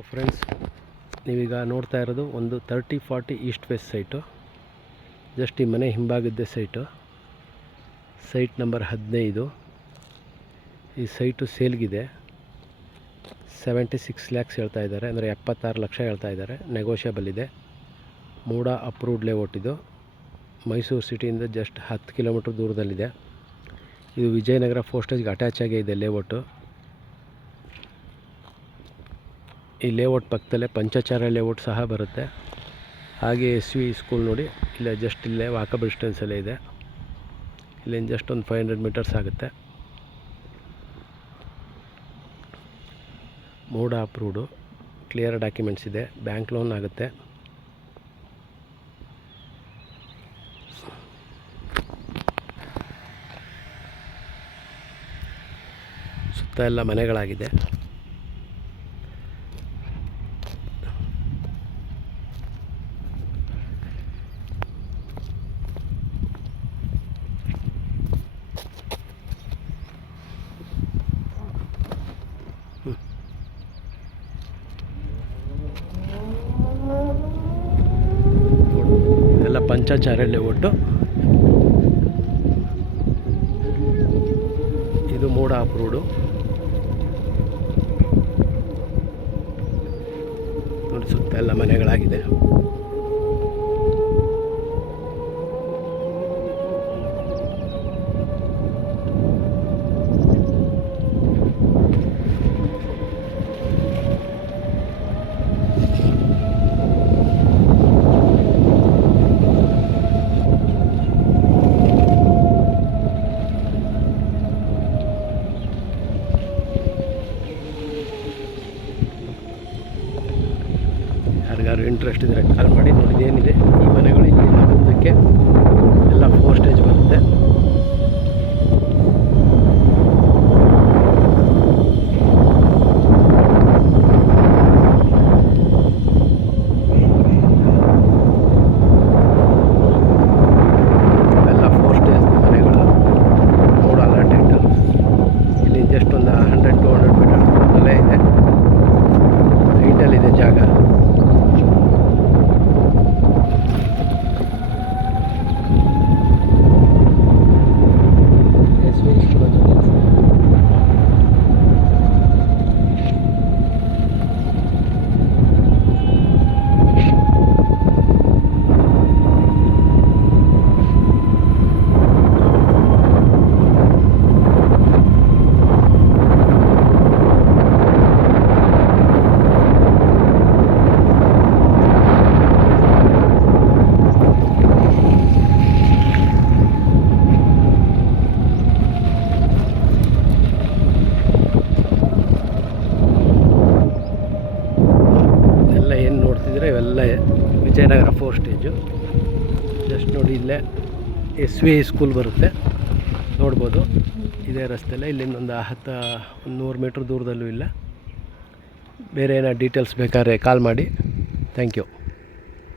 Friends, ನೀವೀಗ ನೋಡ್ತಾ ಇರೋದು ಒಂದು 30-40 ಈಸ್ಟ್ ವೆಸ್ಟ್ ಸೈಟು. ಜಸ್ಟ್ ಈ ಮನೆ ಹಿಂಭಾಗದ್ದೇ ಸೈಟ್ ನಂಬರ್ 15. ಈ ಸೈಟು ಸೇಲ್ಗಿದೆ. 76 ಲ್ಯಾಕ್ಸ್ ಹೇಳ್ತಾ ಇದ್ದಾರೆ, ಅಂದರೆ 76 ಲಕ್ಷ ಹೇಳ್ತಾ ಇದ್ದಾರೆ. ನೆಗೋಷಿಯಬಲ್ ಇದೆ. ಮೂಡ ಅಪ್ರೂವ್ಡ್ ಲೇಔಟ್ ಇದು. ಮೈಸೂರು ಸಿಟಿಯಿಂದ ಜಸ್ಟ್ 10 ಕಿಲೋಮೀಟ್ರ್ ದೂರದಲ್ಲಿದೆ. ಇದು ವಿಜಯನಗರ ಫೋಸ್ಟೇಜ್ಗೆ ಅಟ್ಯಾಚ್ ಆಗೇ ಇದೆ ಲೇಔಟು. ಈ ಲೇಔಟ್ ಪಕ್ಕದಲ್ಲೇ ಪಂಚಾಚಾರ್ಯ ಲೇಔಟ್ ಸಹ ಬರುತ್ತೆ. ಹಾಗೆ SV ಸ್ಕೂಲ್ ನೋಡಿ, ಇಲ್ಲೇ ಜಸ್ಟ್ ಇಲ್ಲೇ ವಾಕಬಲ್ ಡಿಸ್ಟೆನ್ಸಲ್ಲೇ ಇದೆ. ಇಲ್ಲಿಂದ ಜಸ್ಟ್ ಒಂದು 500 ಮೀಟರ್ಸ್ ಆಗುತ್ತೆ. ಮೂಡ ಅಪ್ರೂವ್ಡು, ಕ್ಲಿಯರ್ ಡಾಕ್ಯುಮೆಂಟ್ಸ್ ಇದೆ, ಬ್ಯಾಂಕ್ ಲೋನ್ ಆಗುತ್ತೆ. ಸುತ್ತ ಎಲ್ಲ ಮನೆಗಳಾಗಿದೆ. ಎಲ್ಲ ಪಂಚಾಚಾರ್ಯ ಲೇಔಟು. ಇದು ಮೂಡ ಅಪ್ರೂವ್ಡು. ನೋಡಿ, ಸುತ್ತ ಎಲ್ಲ ಮನೆಗಳಾಗಿದೆ. ಯಾರಿಗಾರು ಇಂಟ್ರೆಸ್ಟ್ ಇದ್ದರೆ ಕಾಲ್ ಮಾಡಿ. ನೋಡಿದೇನಿದೆ, ಈ ಮನೆಗಳು ಇಲ್ಲಿಂದ ಮುಂದಕ್ಕೆ ಎಲ್ಲ 4 ಸ್ಟೇಜ್ ಬರುತ್ತೆ. ಎಲ್ಲ 4 ಸ್ಟೇಜ್ ಮನೆಗಳು. ಮೂಡ ಅಲಾಟೆಡ್. ಇಲ್ಲಿ ಜಸ್ಟ್ ಒಂದು 100-200 ಮೀಟರ್ ದೂರದಲ್ಲೇ ಇದೆ. ಹೈಟಲ್ಲಿದೆ ಜಾಗ. ಏನು ನೋಡ್ತಿದ್ರೆ ಇವೆಲ್ಲ ವಿಜಯನಗರ 4 ಸ್ಟೇಜು. ಜಸ್ಟ್ ನೋಡಿ, ಇಲ್ಲೇ SV ಸ್ಕೂಲ್ ಬರುತ್ತೆ, ನೋಡ್ಬೋದು. ಇದೇ ರಸ್ತೆಯಲ್ಲೇ ಇಲ್ಲಿಂದ ಒಂದು 100 ಮೀಟ್ರ್ ದೂರದಲ್ಲೂ ಇಲ್ಲ. ಬೇರೆ ಏನೋ ಡೀಟೇಲ್ಸ್ ಬೇಕಾದ್ರೆ ಕಾಲ್ ಮಾಡಿ. Thank you.